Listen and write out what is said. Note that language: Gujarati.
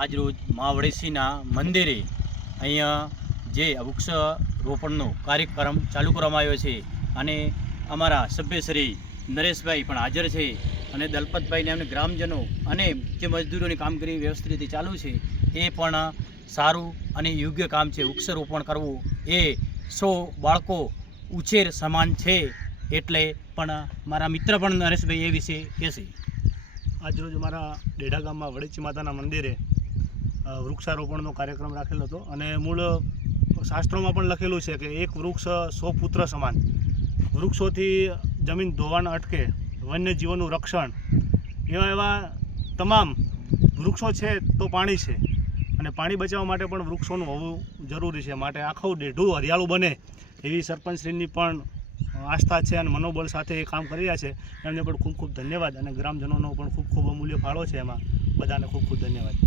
આજરોજ મા વડેસીના મંદિરે અહીંયા જે વૃક્ષ રોપણનો કાર્યક્રમ ચાલુ કરવામાં આવ્યો છે અને અમારા સભ્ય શ્રી નરેશભાઈ પણ હાજર છે અને દલપતભાઈને એમને ગ્રામજનો અને જે મજદૂરોની કામગીરી વ્યવસ્થિત રીતે ચાલુ છે એ પણ સારું અને યોગ્ય કામ છે. વૃક્ષારોપણ કરવું એ 100 બાળકો ઉછેર સમાન છે. એટલે પણ મારા મિત્ર પણ નરેશભાઈ એ વિશે કહેશે. આજરોજ અમારા ડેઢા ગામમાં વડેચી માતાના મંદિરે વૃક્ષારોપણનો કાર્યક્રમ રાખેલો હતો અને મૂળ શાસ્ત્રોમાં પણ લખેલું છે કે એક વૃક્ષ 100 પુત્ર સમાન. વૃક્ષોથી જમીન ધોવાણ અટકે, વન્યજીવોનું રક્ષણ, એવા તમામ વૃક્ષો છે તો પાણી છે અને પાણી બચાવવા માટે પણ વૃક્ષોનું હોવું જરૂરી છે. માટે આખું ડેઢું હરિયાળું બને એવી સરપંચશ્રીની પણ આસ્થા છે અને મનોબળ સાથે એ કામ કરી રહ્યા છે. એમને પણ ખૂબ ખૂબ ધન્યવાદ અને ગ્રામજનોનો પણ ખૂબ ખૂબ અમૂલ્ય ફાળો છે. એમાં બધાને ખૂબ ખૂબ ધન્યવાદ.